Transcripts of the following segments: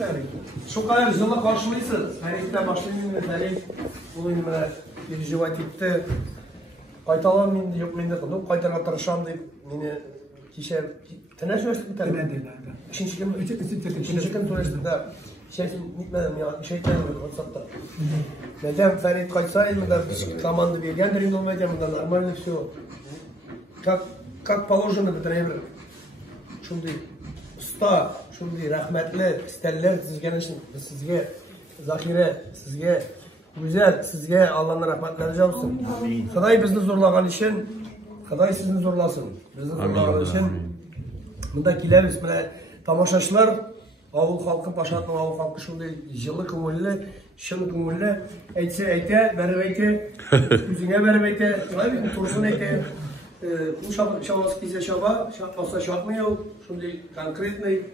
yani. Şu kadar yılla karşılaysın. Ferik'te başlayayım mı? Ferik olayım mı? Bir jivat etti. Kaytalan mıydı yok mıydı? Kaytana tırışan deyip beni kişiler teneş üniversitesi biterdi. İkinci gün turistimde şey gitmedim ya şey tanıdım WhatsApp'ta. Neden Ferit kaysa elimde komanda bir genderim olmayacağım da нормально все. Как положено bir trener. Şunday usta, şunday rahmetli isterler sizge zahire sizge güzel sizge Allah'ın rahmetleri olsun. Xudoy bizni zo'rlagan için Xudoy sizni zo'rlasin. Bizni zo'rlagan için bunda kelamiz bilan tomoshachilar avul xalqi Paşatning avul xalqi shunday yilli ko'ngilli, shin ko'ngilli aytsa ayta, berib ayta, o'zingga berib ayta, to'g'risini ayta. Bu şabası bize şapmasa şapmıyor. Şimdi konkretli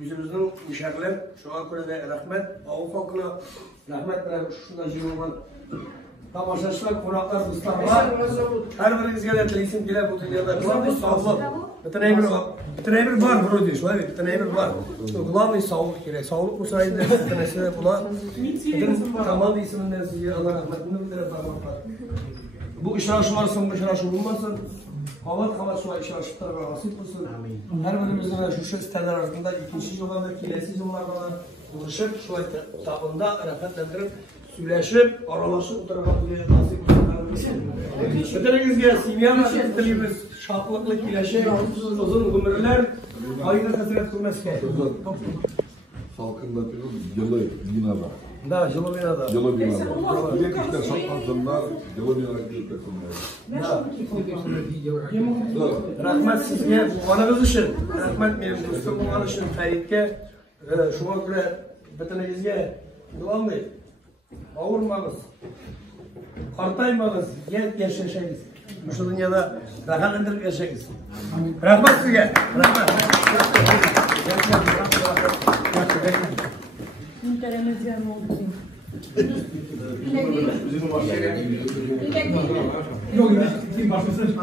yüzümüzün müşerler. Şu an Kore'de rahmet, Avrupa halkına rahmet veren şurada jinovan. Tamaşaçılar, konaklar, dostlarlar. Her birinizge de tileysim bile bu dünyada. Kulağımda sağlık. Bütün emir var bunu diyor. Şöyle bütün emir var. Kulağımda sağlık gerek. Sağlık bu sayede bir tanesi de buna. Bütün Kamal isminden size Allah rahmetini bildirir. Bu işraşı varsın, bu işraşı bulmasın. Kavat şu işraşıklar nasip olsun. Her birimizin şu siteler arasında ikinci yıllarda, kilesiz yıllarda buluşup, şu tabında rafetlendirip, söyleşip, aralaşıp, o tarafa bulacak nasip olsun. Bütününüzge simya dilimiz, şaplıklı kileşe, uzun ömürler, hayırlı hasret kurmeske. Halkında yılı binada. Da, yılı binada. Yılı binada. Bileklikler şapkasınlar, yılı binada gidip Rahmet sizge bulmanız için, rahmet benim dostum bulmanız için Ferit'e, şuna göre bütününüzge duamayın. Ağırmanız, kartaymanız, yaşayınız. Şu dünyada rahatlandırıp yaşayınız. Rahmet sizge, rahmet. Internet yarım oldu ki. Yok, kim başlasın?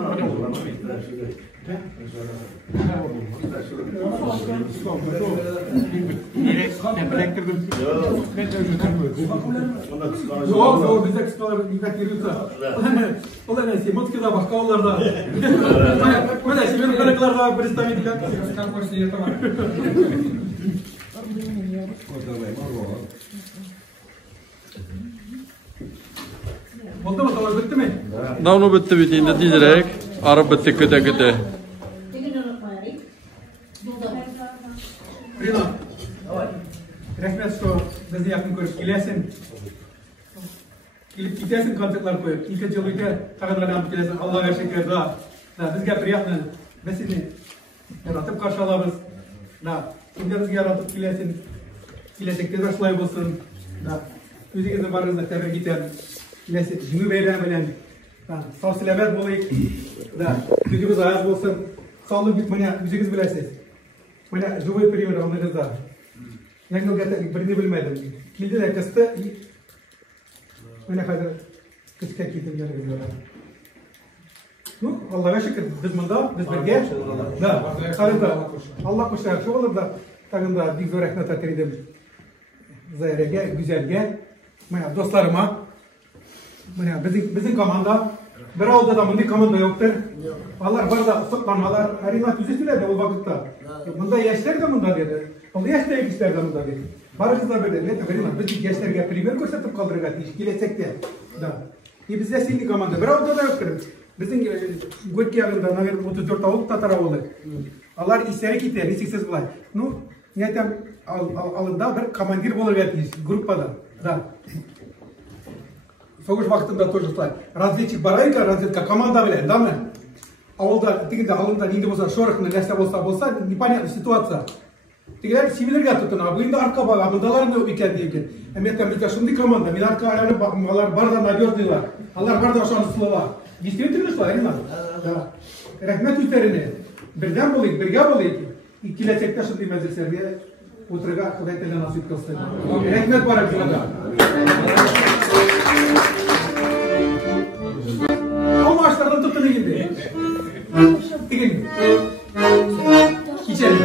Tepelektirdim. Yok, bizde kısmalar dikkat geliyorsa. Ulan neyse, mutkıda başka oğullarda. Böyle şimdi karaklarda pristavi dikkat. Kan koştu yırtamam. Oldu mu? Tamam bitti mi? Davno bitti bittiğinde direkt araba bitti kötü. Prima. Rahmet şu bizi yakın görüş kilesin. Kilesin konsertler koyup. İlk yılıyken takıdan kilesin. Allah'a şükür da. Bizge priyatını besini yaratıp karşılarız. Şimdi bizge yaratıp kilesin. Kilesek de başlayıp olsun. Üzerinizde varınızda tebrik ederim. Kilesin. Jümü beyler bilen. Sağ silever bolayık. Yüzümüz ayaz olsun. Sağlık bitmene yüzünüz bilesiz. Mana juve period anlarınızda. Yani birini bilmedim. Kildi de kıstı. Mana kadar kıska kildim yani biliyorlar. Allah'a şükür biz bunda biz birge. Allah koşar şu olur da tağında bir zor rahmet atıyorum. Zahirege güzelge. Mana dostlarıma. Mana bizim komanda bir oldu da bunun komanda yoktur. Allah var da sıklanmalar arina tüzüsüyle de o vakitte. Bunda yaşlar da bunda dedi. O yaşta yaşlar da bunda dedi. Barışızlar böyle ne tabii biz yaşlarga primer koşatıp kaldıracak iş gelesek de. Bizde şimdi komanda bir oldu da yoktur. Bizim Gürki yanında naver 34 avuk tatara oldu. Allah işleri gitti, risksiz bulay. Nu niyetem alında bir komandir olacak iş gruppada. Da. Soğuş vaktinde çocuklar. Razvedçik barayla razvedka komanda bile, değil mi? Avulda, tigide alında neydi olsa, şorakında nesne olsa, непонятная ситуация. Tigide sivilirge tutun, bu indi arka bağı, amadalar ne iken diye. Emetten bizde şimdi komanda, min arka ayarı bakmalar, barda nadir diyorlar. Allah barda şu an slova. Действительно что, Арина? Rahmet üzerine, birden bulayım, birge bulayım. İkilecekte şimdi meclislerine oturga, kuvvetle nasip kılsın. Rahmet var arkadaşlar. O maaşlardan tuttuğunu gibi. Digin. İçelim.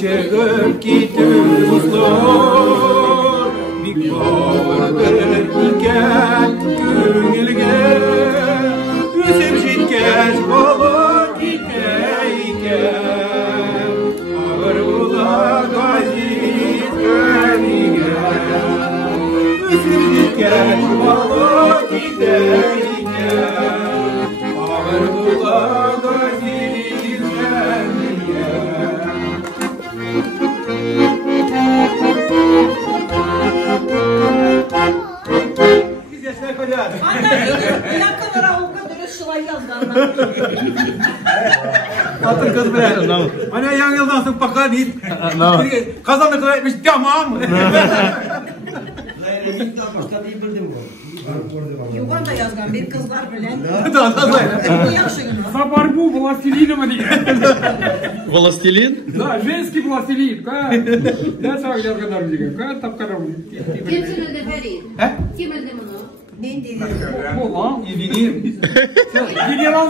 Çıkıp gidiyorlar, bir vardır iken gönülge, üzüm şirket balık gideyken, ağır bular gaziz önüge, üzüm şirket balık gideyken, ağır bular gaziz önüge. Biz yaşlar koyar. Anne, plakalara o kadar şılay yazganlar. Altın kız bile. Hani yan yıldan sonra bakar değil. Kazandı kadar etmiş tamam. Yuvan da yazgan bir kızlar bilen. Да. Bu yakşı günü. За борьбу властелином они. Властелин? Да, женский властелин. Я сам я гадал, как тапкарам. Kim söyledi Ferit? He? Kim öldü bunu? Ne dedi? Ulan. Извини. Генерал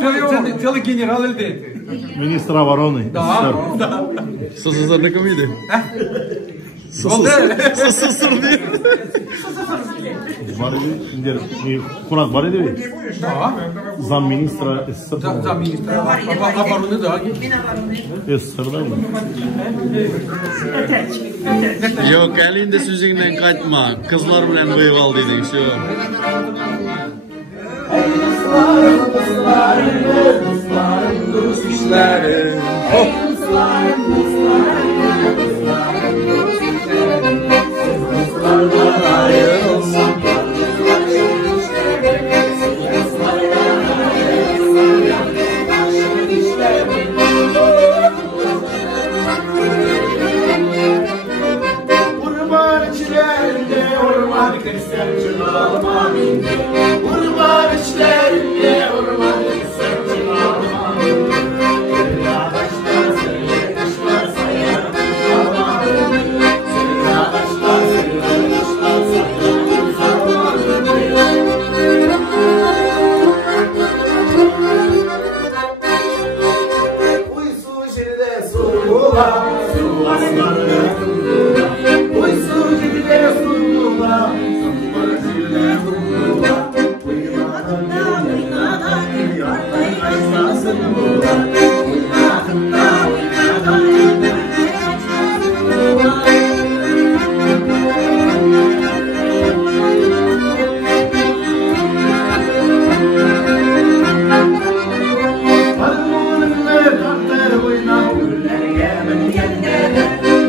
Целый генерал elde etti. Министр обороны. Да. СССР'daki miydi? Oldu. СССР değil. Var idi. Şimdi konak var idi. Да. Замминистра СССР. Замминистра. Обороны да. Bina var onu. СССР'da mı? Yok elinde sözünden kaçma. Kızlar bilen kıyıp al dedin şu.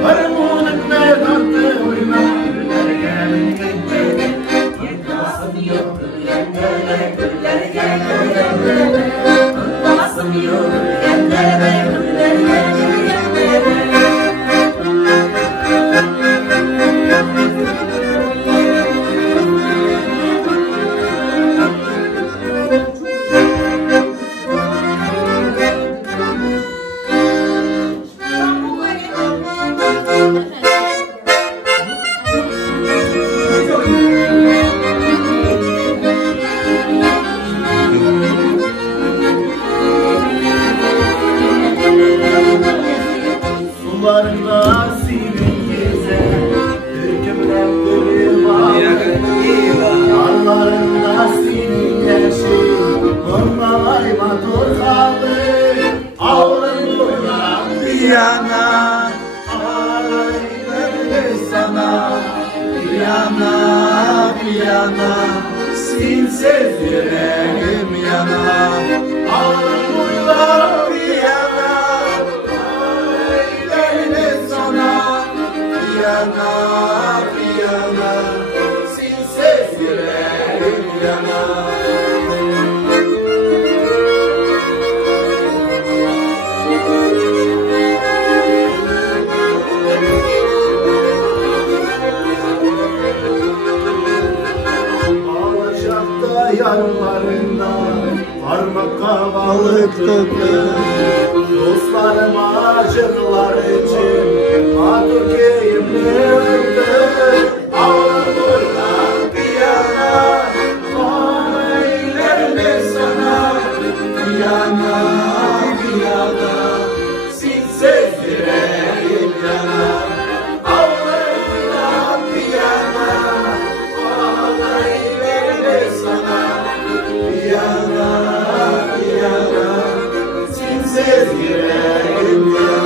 Harmoni yana, sinsiz yüreğim yana. Ağlamurlar bir yana, ailenin sana. Bir yana, bir yana, sinsiz yüreğim yana. Yanlarında parmak kavalık tuttu. Dostlarım acılar için Türkiye'yim öldü. Ağlamurlar bir yana, ailemin sana. Bir yana, bir yana, sinsiz yüreğim yana. Ağlamurlar bir yana, ailemin sana. Bir yana, sinsiz yüreğim yana.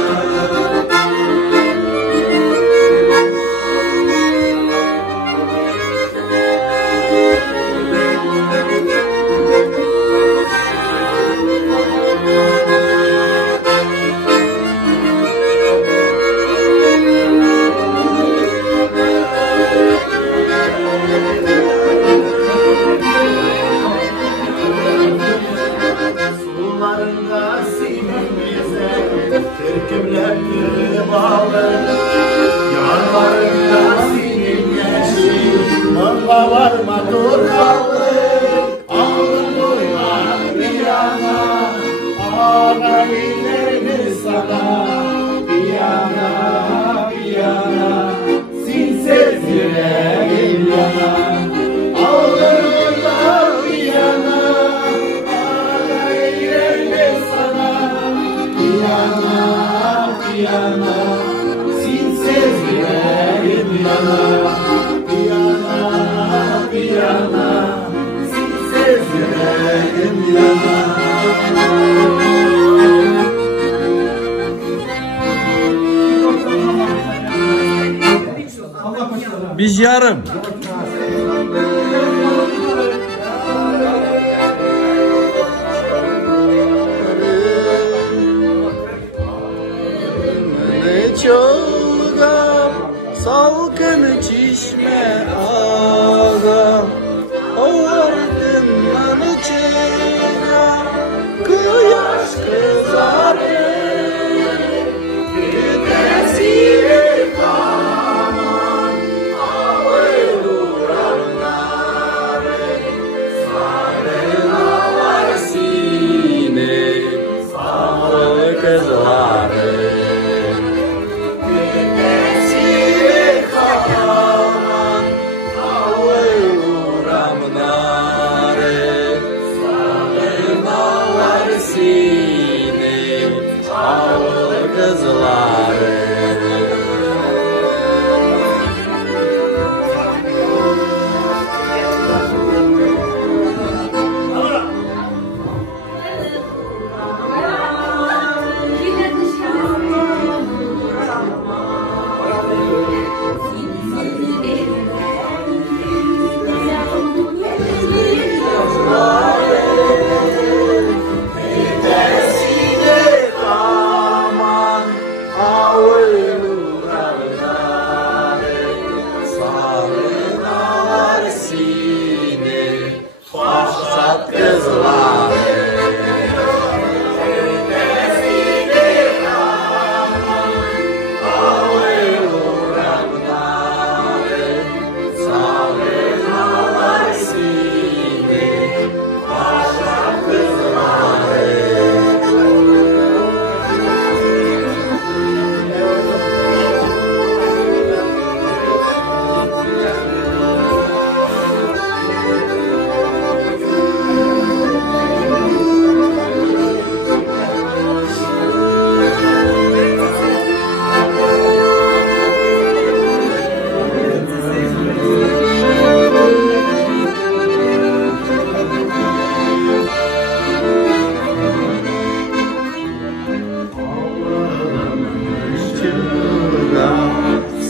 Sularında sinimize türkümlendi bağlı. Yarlarında sinim yeşil, manga varma dur kaldı. Ağlım duyma bir yana, ağlayınlarını sana. Bir yana, bir yana, sinsiz yüreğim yana. Ağlım duyma bir yana, bir yana, sinsiz yüreğim yana. Bir yana, bir yana, sinsiz yüreğim yana. Biz yarım. Çolga salkın çişme ağa, ovardından içine kıyaş kızarı. Gidesi kaman ağır uğranları, sarına var sine sağlı kızları. Kızları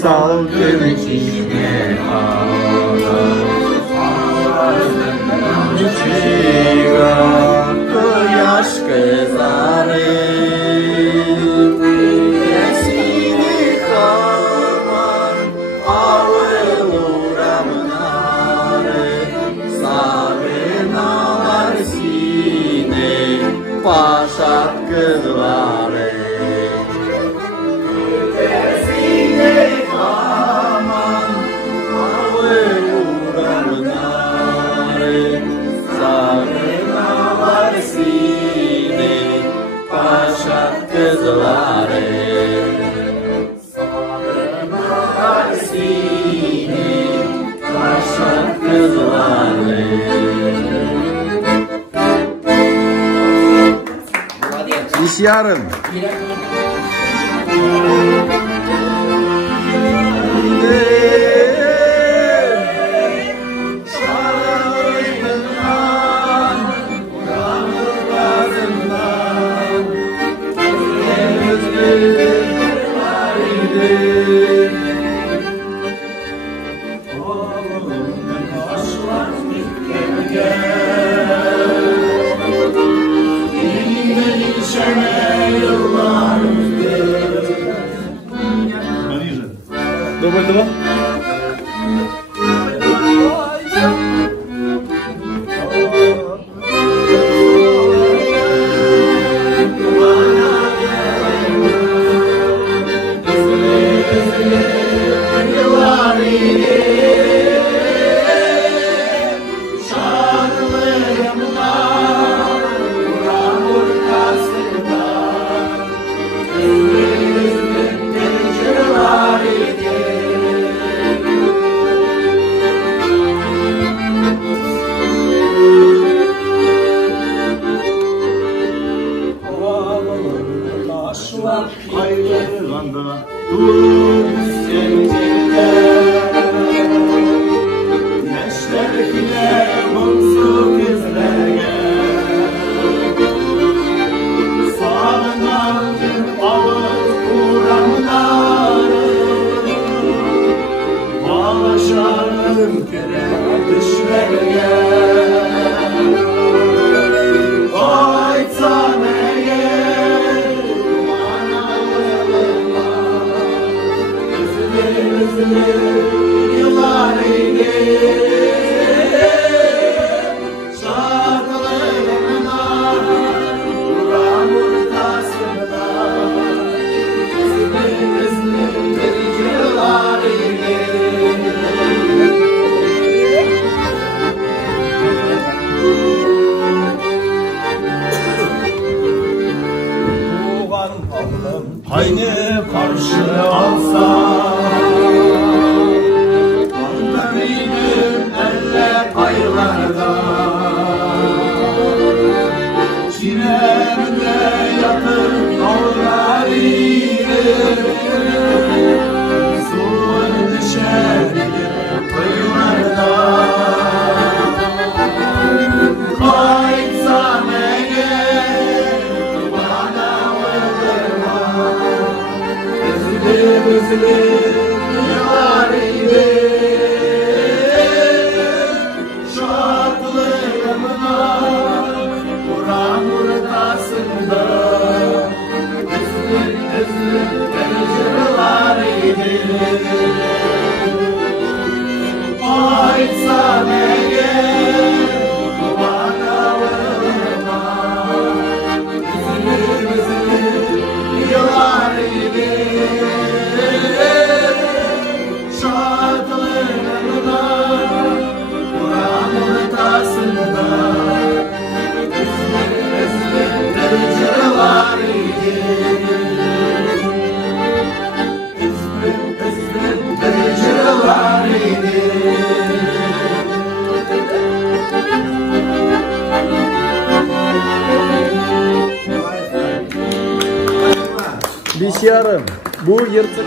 salgın içine ağlar. kızları. Taşak kızları. İş yarın. Давай, давай. Ayrılanda dur sevdiğimde Neşter bile mutsuz izlerge Sağından ağır uğramları Bağlaşarım kere düşlerge Oy taneye yıllar idi şarkılarımla Kur'an ortasında bir yıllar idi Tuğan alnım aynı karşı alsa Çinemde yatıp ağlarıydı Sular düşer kıyılarda Kayıtsam eğer bana vurma Üzülür yıllarıydı Bir yarım. Bu yırtık.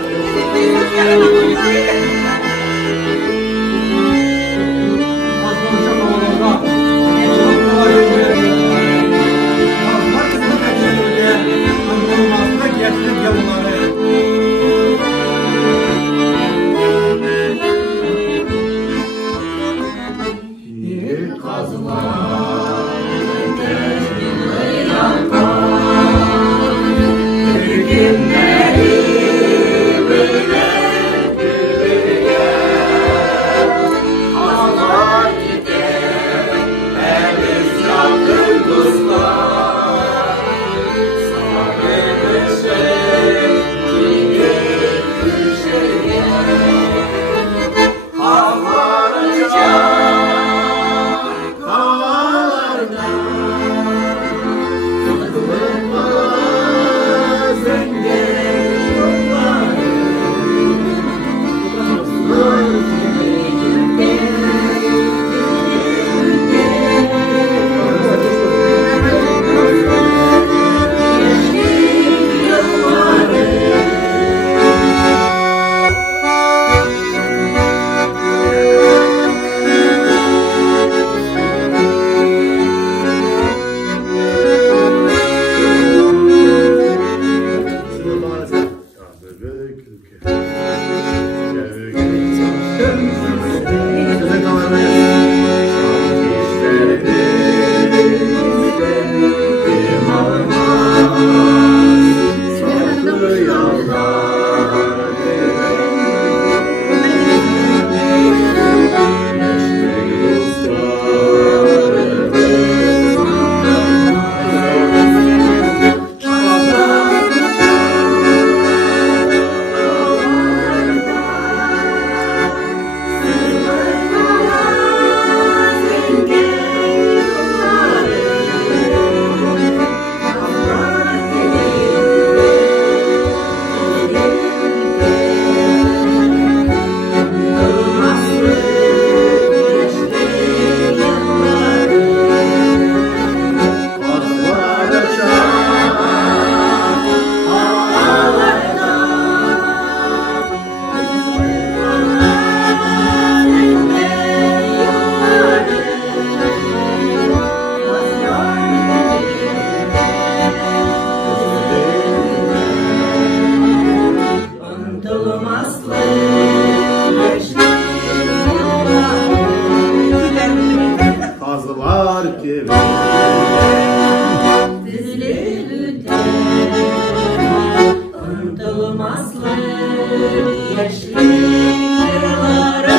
Günleri böyle Dizilüte unutulmazlar yaşlı yıllara